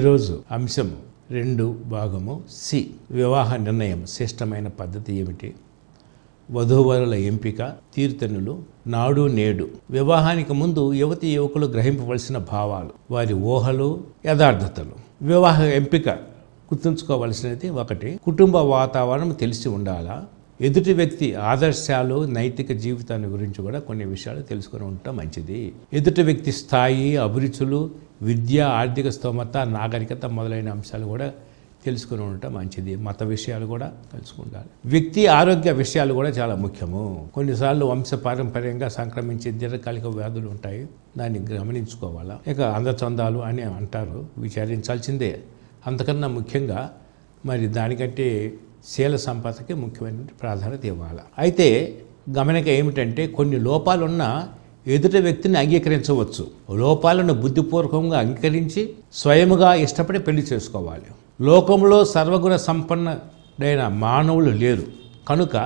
ఈరోజు అంశం 2 భాగము సి. వివాహ నిర్ణయం శ్రేష్టమైన పద్ధతి ఏమిటి? వధూవరుల ఎంపిక, తీర్థనులు, నాడు నేడు. వివాహానికి ముందు యువతి యువకులు గ్రహింపవలసిన భావాలు, వారి ఊహలు, యథార్థతలు. వివాహ ఎంపిక గుర్తుంచుకోవలసినది 1. కుటుంబ వాతావరణం తెలిసి ఉండాలా. ఎదుటి వ్యక్తి ఆదర్శాలు, నైతిక జీవితాన్ని గురించి కూడా కొన్ని విషయాలు తెలుసుకుని ఉండటం మంచిది. ఎదుటి వ్యక్తి స్థాయి, అభిరుచులు, విద్య, ఆర్థిక స్తోమత, నాగరికత మొదలైన అంశాలు కూడా తెలుసుకుని ఉండటం మంచిది. మత విషయాలు కూడా తెలుసుకుంటారు. వ్యక్తి ఆరోగ్య విషయాలు కూడా చాలా ముఖ్యము. కొన్నిసార్లు వంశపారంపర్యంగా సంక్రమించే దీర్ఘకాలిక వ్యాధులు ఉంటాయి, దాన్ని గమనించుకోవాలా. ఇక అందచందాలు అని అంటారు, విచారించాల్సిందే. అంతకన్నా ముఖ్యంగా మరి దానికంటే శీల సంపదకి ముఖ్యమైన ప్రాధాన్యత ఇవ్వాలి. అయితే గమనిక ఏమిటంటే, కొన్ని లోపాలున్న ఎదుటి వ్యక్తిని అంగీకరించవచ్చు. లోపాలను బుద్ధిపూర్వకంగా అంగీకరించి స్వయముగా ఇష్టపడి పెళ్లి చేసుకోవాలి. లోకంలో సర్వగుణ సంపన్నుడైన మానవులు లేరు కనుక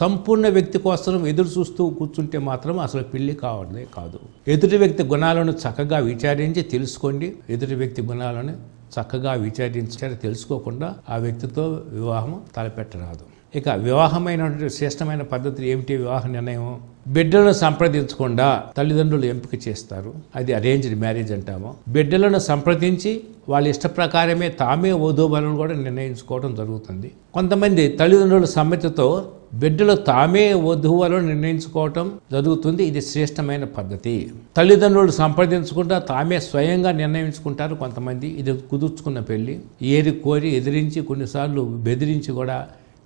సంపూర్ణ వ్యక్తి కోసం ఎదురు చూస్తూ కూర్చుంటే మాత్రం అసలు పెళ్లి కావడమే కాదు. ఎదుటి వ్యక్తి గుణాలను చక్కగా విచారించి తెలుసుకోండి. ఎదుటి వ్యక్తి గుణాలను చక్కగా విచారించి తెలుసుకోకుండా ఆ వ్యక్తితో వివాహం తలపెట్టరాదు. ఇక వివాహమైనటువంటి శ్రేష్టమైన పద్ధతి ఏమిటి? వివాహ నిర్ణయం బిడ్డలను సంప్రదించకుండా తల్లిదండ్రులు ఎంపిక చేస్తారు. అది అరేంజ్డ్ మ్యారేజ్ అంటాము. బిడ్డలను సంప్రదించి వాళ్ళ ఇష్ట ప్రకారమే తామే వధూవరులను కూడా నిర్ణయించుకోవడం జరుగుతుంది. కొంతమంది తల్లిదండ్రుల సమ్మతితో బిడ్డలు తామే వధూవరులను నిర్ణయించుకోవటం జరుగుతుంది. ఇది శ్రేష్టమైన పద్ధతి. తల్లిదండ్రులు సంప్రదించకుండా తామే స్వయంగా నిర్ణయించుకుంటారు కొంతమంది. ఇది కుదుర్చుకున్న పెళ్లి. ఏరి కోరి ఎదిరించి, కొన్నిసార్లు బెదిరించి కూడా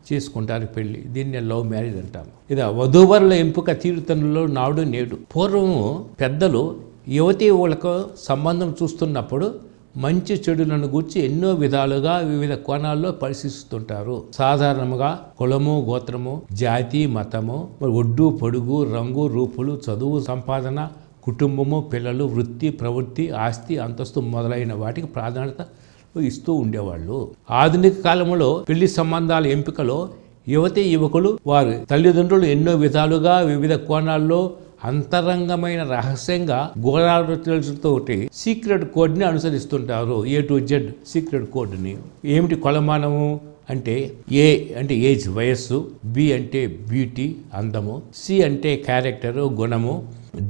చేసుకుంటారు పెళ్లి. దీన్ని లవ్ మ్యారేజ్ అంటాము. ఇది వధూవరుల ఎంపిక, తీర్థనులు, నాడు నేడు. పూర్వము పెద్దలు యువతి యువకులకు సంబంధం చూస్తున్నప్పుడు మంచి చెడులను గూర్చి ఎన్నో విధాలుగా వివిధ కోణాల్లో పరిశీలిస్తుంటారు. సాధారణంగా కులము, గోత్రము, జాతి, మతము, ఒడ్డు, పొడుగు, రంగు, రూపులు, చదువు, సంపాదన, కుటుంబము, పిల్లలు, వృత్తి, ప్రవృత్తి, ఆస్తి, అంతస్తు మొదలైన వాటికి ప్రాధాన్యత ఇస్తూ ఉండేవాళ్ళు. ఆధునిక కాలంలో పెళ్లి సంబంధాల ఎంపికలో యువతి యువకులు వారి తల్లిదండ్రులు ఎన్నో విధాలుగా వివిధ కోణాల్లో అంతరంగమైన రహస్యంగా గోడాలతోటి సీక్రెట్ కోడ్ని అనుసరిస్తుంటారు. A to Z సీక్రెట్ కోడ్ని. ఏమిటి కొలమానము అంటే? ఏ అంటే ఏజ్, వయస్సు. బి అంటే బ్యూటీ, అందము. సి అంటే క్యారెక్టరు, గుణము.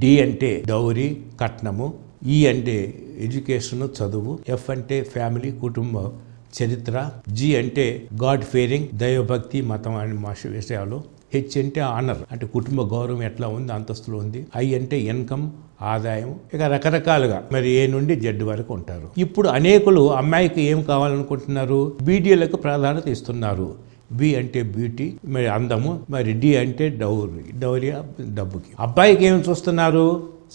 డి అంటే డౌరీ, కట్నము. ఈ అంటే ఎడ్యుకేషన్, చదువు. ఎఫ్ అంటే ఫ్యామిలీ, కుటుంబ చరిత్ర. జి అంటే గాడ్ ఫేరింగ్, దైవభక్తి, మతం అనే విషయాలు. హెచ్ అంటే ఆనర్, అంటే కుటుంబ గౌరవం ఎట్లా ఉంది, అంతస్తులు ఉంది. ఐ అంటే ఇన్కమ్, ఆదాయం. ఇక రకరకాలుగా మరి ఏ నుండి జెడ్ వరకు ఉంటారు. ఇప్పుడు అనేకులు అమ్మాయికి ఏం కావాలనుకుంటున్నారు? బీడీలకు ప్రాధాన్యత ఇస్తున్నారు. బి అంటే బ్యూటీ, మరి అందము. మరి డి అంటే డౌరీ, డబ్బుకి. అబ్బాయికి ఏం చూస్తున్నారు?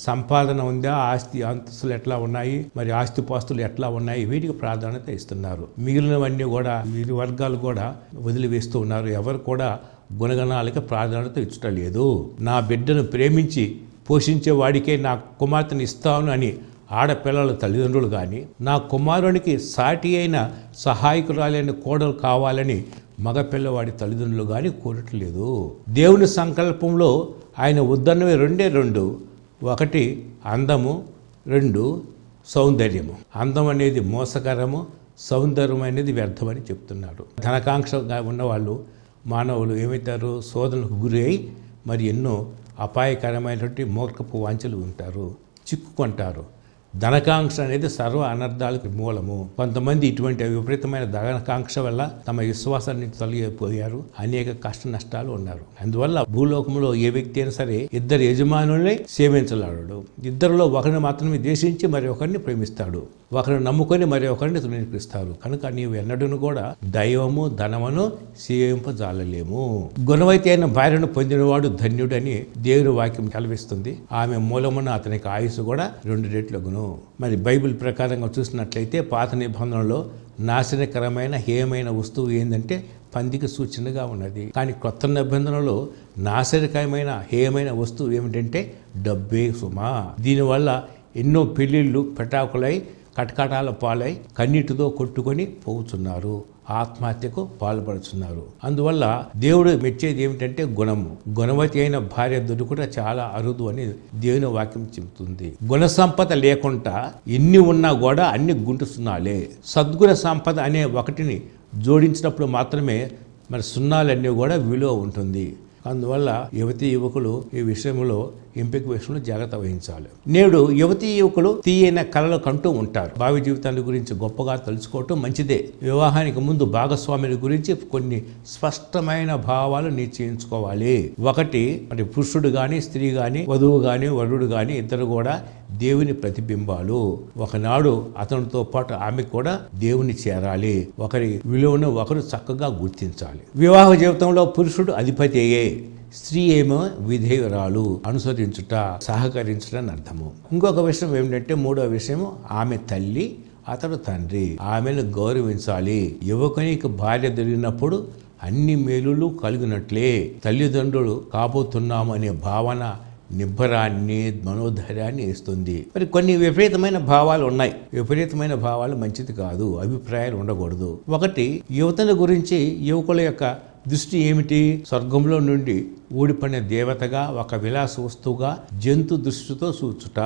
సంపాదన ఉందా, ఆస్తి అంతస్తులు ఎట్లా ఉన్నాయి, మరి ఆస్తిపాస్తులు ఎట్లా ఉన్నాయి, వీటికి ప్రాధాన్యత ఇస్తున్నారు. మిగిలినవన్నీ కూడా వీరి వర్గాలు కూడా వదిలివేస్తూ ఉన్నారు. ఎవరు కూడా గుణగణాలకి ప్రాధాన్యత ఇచ్చటం లేదు. నా బిడ్డను ప్రేమించి పోషించే వాడికే నా కుమార్తెను ఇస్తాను అని ఆడపిల్లల తల్లిదండ్రులు కానీ, నా కుమారునికి సాటి అయిన సహాయకురాలైన కోడలు కావాలని మగపిల్లవాడి తల్లిదండ్రులు కానీ కోరట్లేదు. దేవుని సంకల్పంలో ఆయన వద్దన్నవి 2. 1 అందము, 2 సౌందర్యము. అందం అనేది మోసకరము, సౌందర్యం అనేది వ్యర్థమని చెప్తున్నాడు. ధనకాంక్షగా ఉన్నవాళ్ళు, మానవులు ఏమవుతారు? శోధనకు గురి అయి మరి ఎన్నో అపాయకరమైనటువంటి మూర్ఖపు వాంఛలు ఉంటారు, చిక్కుకుంటారు. ధనకాంక్ష అనేది సర్వ అనర్థాలకు మూలము. కొంతమంది ఇటువంటి విపరీతమైన ధనకాంక్ష వల్ల తమ విశ్వాసాన్ని తొలగిపోయారు, అనేక కష్ట నష్టాలు ఉన్నారు. అందువల్ల భూలోకంలో ఏ వ్యక్తి అయినా సరే ఇద్దరు యజమానుల్ని సేవించలాడు. ఇద్దరిలో ఒకరిని మాత్రమే ద్వేషించి మరి ఒకరిని ప్రేమిస్తాడు, ఒకరిని నమ్ముకొని మరి ఒకరిని తృణీకరిస్తారు. కనుక నీవు ఎన్నడూను కూడా దైవము, ధనమును సేవింపజాలలేము. గుణవతి అయిన భార్యను పొందినవాడు ధన్యుడని దేవుని వాక్యం కల్పిస్తుంది. ఆమె మూలమున అతనికి ఆయుసు కూడా 2 రెట్లగును. మరి బైబిల్ ప్రకారంగా చూసినట్లయితే పాత నిబంధనలో నాశనకరమైన హేయమైన వస్తువు ఏంటంటే పందికి సూచనగా ఉన్నది. కానీ కొత్త నిబంధనలో నాశనకరమైన హేయమైన వస్తువు ఏమిటంటే డబ్బే సుమా. దీనివల్ల ఎన్నో పెళ్లిళ్ళు పెటాకులై కటకటాల పాలై కన్నీటితో కొట్టుకొని పోతున్నారు. ఆత్మహత్యకు పాల్పడుతున్నారు. అందువల్ల దేవుడు మెచ్చేది ఏమిటంటే గుణము. గుణవతి అయిన భార్య దొరుకుట చాలా అరుదు అని దేవుని వాక్యం చెబుతుంది. గుణ సంపద లేకుండా ఎన్ని ఉన్నా కూడా అన్ని గుంటు సున్నాలే. సద్గుణ సంపద అనే ఒకటిని జోడించినప్పుడు మాత్రమే మరి సున్నాలన్నీ కూడా విలువ ఉంటుంది. అందువల్ల యువతీ యువకులు ఈ విషయంలో ఎంపిక విషయంలో జాగ్రత్త వహించాలి. నేడు యువతీ యువకులు తీయైన కలలు కంటూ ఉంటారు. భావి జీవితాల గురించి గొప్పగా తెలుసుకోవటం మంచిదే. వివాహానికి ముందు భాగస్వామిని గురించి కొన్ని స్పష్టమైన భావాలు నిశ్చయించుకోవాలి. ఒకటి, మరి పురుషుడు గాని స్త్రీ గాని వధువు గాని వరుడు గాని ఇద్దరు కూడా దేవుని ప్రతిబింబాలు. ఒకనాడు అతనితో పాటు ఆమె కూడా దేవుని చేరాలి. ఒకరి విలువను ఒకరు చక్కగా గుర్తించాలి. వివాహ జీవితంలో పురుషుడు అధిపతి అయ్యే, స్త్రీ ఏమో విధేయురాలు, అనుసరించుట, సహకరించుట అని అర్థము. ఇంకొక విషయం ఏమిటంటే, మూడో విషయం, ఆమె తల్లి, అతడు తండ్రి. ఆమెను గౌరవించాలి. యువకునికి భార్య దొరికినప్పుడు అన్ని మేలులు కలిగినట్లే తల్లిదండ్రులు కాబోతున్నాము అనే భావన నిబ్బరాన్ని, మనోధైర్యాన్ని ఇస్తుంది. మరి కొన్ని విపరీతమైన భావాలు ఉన్నాయి. విపరీతమైన భావాలు మంచిది కాదు, అభిప్రాయాలు ఉండకూడదు. ఒకటి, యువతల గురించి యువకుల యొక్క దృష్టి ఏమిటి? స్వర్గంలో నుండి ఊడిపడిన దేవతగా, ఒక విలాస వస్తువుగా, జంతు దృష్టితో చూచుట.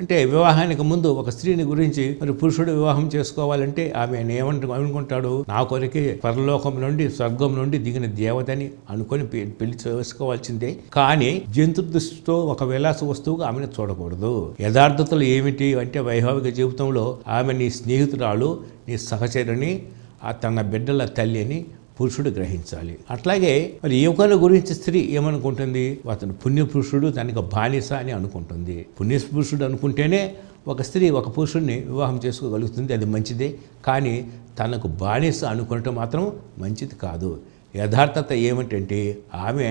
అంటే వివాహానికి ముందు ఒక స్త్రీని గురించి మరి పురుషుడు వివాహం చేసుకోవాలంటే ఆమె ఏమనుకుంటాడు? నా కొరకే పరలోకం నుండి, స్వర్గం నుండి దిగిన దేవతని అనుకొని పెళ్లి చేసుకోవాల్సిందే. కానీ జంతు దృష్టితో ఒక విలాస వస్తువుగా ఆమెను చూడకూడదు. యథార్థతలు ఏమిటి అంటే, వైవాహిక జీవితంలో ఆమె నీ స్నేహితురాలు, నీ సహచరుని, తన బిడ్డల తల్లి అని పురుషుడు గ్రహించాలి. అట్లాగే మరి యువకుల గురించి స్త్రీ ఏమనుకుంటుంది? అతను పుణ్యపురుషుడు, తనకు బానిస అని అనుకుంటుంది. పుణ్యపురుషుడు అనుకుంటేనే ఒక స్త్రీ ఒక పురుషుడిని వివాహం చేసుకోగలుగుతుంది, అది మంచిదే. కానీ తనకు బానిస అనుకుంటే మాత్రం మంచిది కాదు. యథార్థత ఏమిటంటే, ఆమె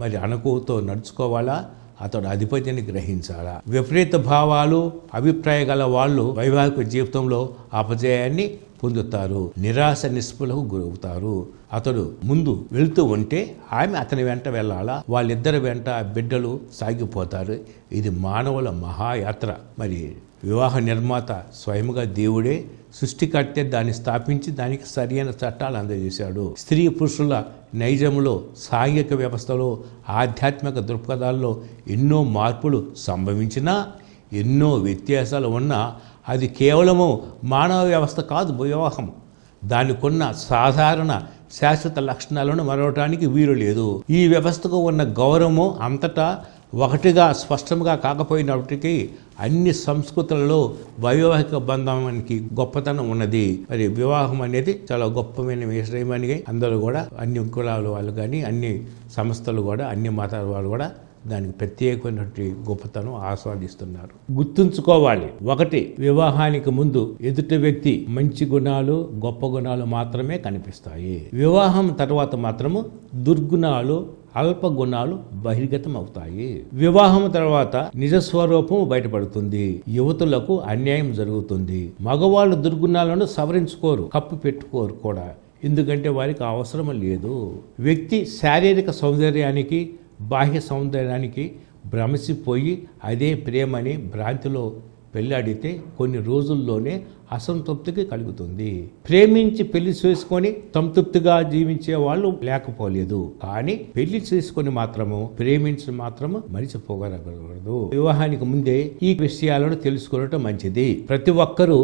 మరి అనుకువతో నడుచుకోవాలా, అతడు అధిపతిని గ్రహించాలా. విపరీత భావాలు, అభిప్రాయ గల వాళ్ళు వైవాహిక జీవితంలో అపజయాన్ని పొందుతారు, నిరాశ నిస్పృహకు గురవుతారు. అతడు ముందు వెళ్తూ ఉంటే ఆమె అతని వెంట వెళ్ళాలా, వాళ్ళిద్దరి వెంట బిడ్డలు సాగిపోతారు. ఇది మానవుల మహాయాత్ర. మరి వివాహ నిర్మాత స్వయంగా దేవుడే, సృష్టికర్తే దాన్ని స్థాపించి దానికి సరైన చట్టాలు అందజేశాడు. స్త్రీ పురుషుల నైజంలో, సాంఘిక వ్యవస్థలో, ఆధ్యాత్మిక దృక్పథాల్లో ఎన్నో మార్పులు సంభవించినా, ఎన్నో వ్యత్యాసాలు ఉన్నా అది కేవలము మానవ వ్యవస్థ కాదు. వివాహం దానికున్న సాధారణ శాశ్వత లక్షణాలను మరవటానికి వీలు లేదు. ఈ వ్యవస్థకు ఉన్న గౌరవము అంతటా ఒకటిగా స్పష్టంగా కాకపోయినప్పటికీ అన్ని సంస్కృతులలో వైవాహిక బంధానికి గొప్పతనం ఉన్నది. మరి వివాహం అనేది చాలా గొప్పమైన విషయమని అందరూ కూడా, అన్ని కులాల వాళ్ళు కానీ, అన్ని సంస్థలు కూడా, అన్ని మతాల వాళ్ళు కూడా దానికి ప్రత్యేకమైనటువంటి గొప్పతనం ఆస్వాదిస్తున్నారు. గుర్తుంచుకోవాలి, ఒకటి, వివాహానికి ముందు ఎదుటి వ్యక్తి మంచి గుణాలు, గొప్ప గుణాలు మాత్రమే కనిపిస్తాయి. వివాహం తర్వాత మాత్రము దుర్గుణాలు, అల్ప గుణాలు బహిర్గతం అవుతాయి. వివాహం తర్వాత నిజస్వరూపం బయటపడుతుంది. యువతులకు అన్యాయం జరుగుతుంది. మగవాళ్ళు దుర్గుణాలను సవరించుకోరు, కప్పు పెట్టుకోరు కూడా, ఎందుకంటే వారికి అవసరం లేదు. వ్యక్తి శారీరక సౌందర్యానికి, బాహ్య సౌందర్యానికి భ్రమసిపోయి అదే ప్రేమని భ్రాంతిలో పెళ్ళాడితే కొన్ని రోజుల్లోనే అసంతృప్తికి కలుగుతుంది. ప్రేమించి పెళ్లి చేసుకొని సంతృప్తిగా జీవించే వాళ్ళు లేకపోలేదు, కానీ పెళ్లి చేసుకొని మాత్రము ప్రేమించి మాత్రము మరిచిపోగలగకూడదు. వివాహానికి ముందే ఈ విషయాలను తెలుసుకోవడం మంచిది. ప్రతి ఒక్కరూ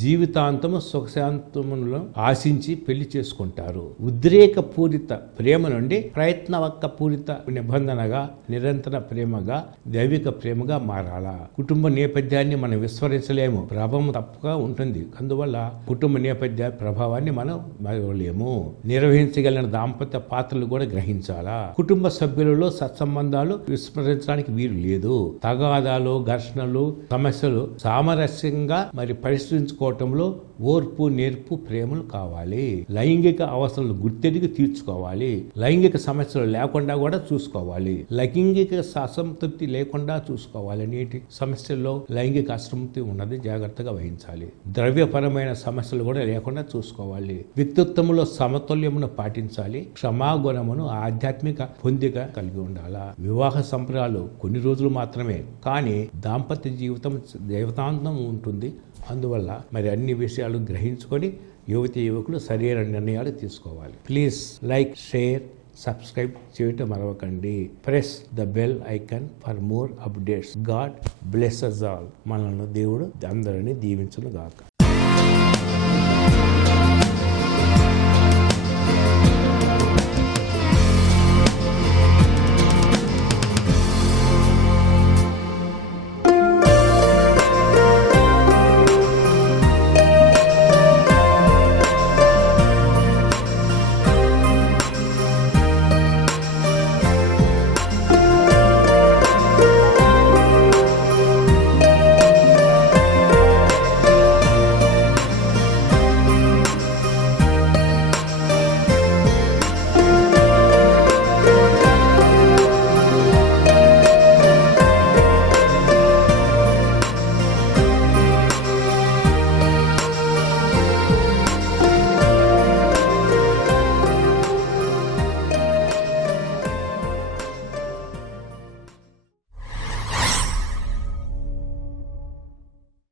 జీవితాంతము సుఖశాంతములను ఆశించి పెళ్లి చేసుకుంటారు. ఉద్రేక పూరిత ప్రేమ నుండి ప్రయత్నవక్క పూరిత నిబంధనగా, నిరంతర ప్రేమగా, దైవిక ప్రేమగా మారాలా. కుటుంబ నేపథ్యాన్ని మనం విస్మరించలేము, ప్రభావం తప్పగా ఉంటుంది. అందువల్ల కుటుంబ నేపథ్య ప్రభావాన్ని మనం మరవలేము. నిర్వహించగలిగిన దాంపత్య పాత్రలు కూడా గ్రహించాలా. కుటుంబ సభ్యులలో సత్సంబంధాలు విస్మరించడానికి వీలు లేదు. తగాదాలు, ఘర్షణలు, సమస్యలు సామరస్యంగా మరి పరిష్కరించుకోవటంలో ఓర్పు, నేర్పు, ప్రేమలు కావాలి. లైంగిక అవసరాలు గుర్తెరిగి తీర్చుకోవాలి. లైంగిక సమస్యలు లేకుండా కూడా చూసుకోవాలి. లైంగిక అసంతృప్తి లేకుండా చూసుకోవాలి. నీటి సమస్యల్లో లైంగిక అసంతృప్తి ఉన్నది జాగ్రత్తగా వహించాలి. ద్రవ్యపరమైన సమస్యలు కూడా లేకుండా చూసుకోవాలి. వ్యక్తిత్వంలో సమతుల్యమును పాటించాలి. క్షమాగుణమును, ఆధ్యాత్మిక పొందిక కలిగి ఉండాలా. వివాహ సంబరాలు కొన్ని రోజులు మాత్రమే, కానీ దాంపత్య జీవితం జీవితాంతం ఉంటుంది. అందువల్ల మరి అన్ని విషయాలు గ్రహించుకొని యువతి యువకులు సరైన నిర్ణయాలు తీసుకోవాలి. ప్లీజ్ లైక్, షేర్, సబ్స్క్రైబ్ చేయటం మరవకండి. Press the bell icon for more updates. God bless us all. మనల్ని దేవుడు అందరినీ దీవించును గాక.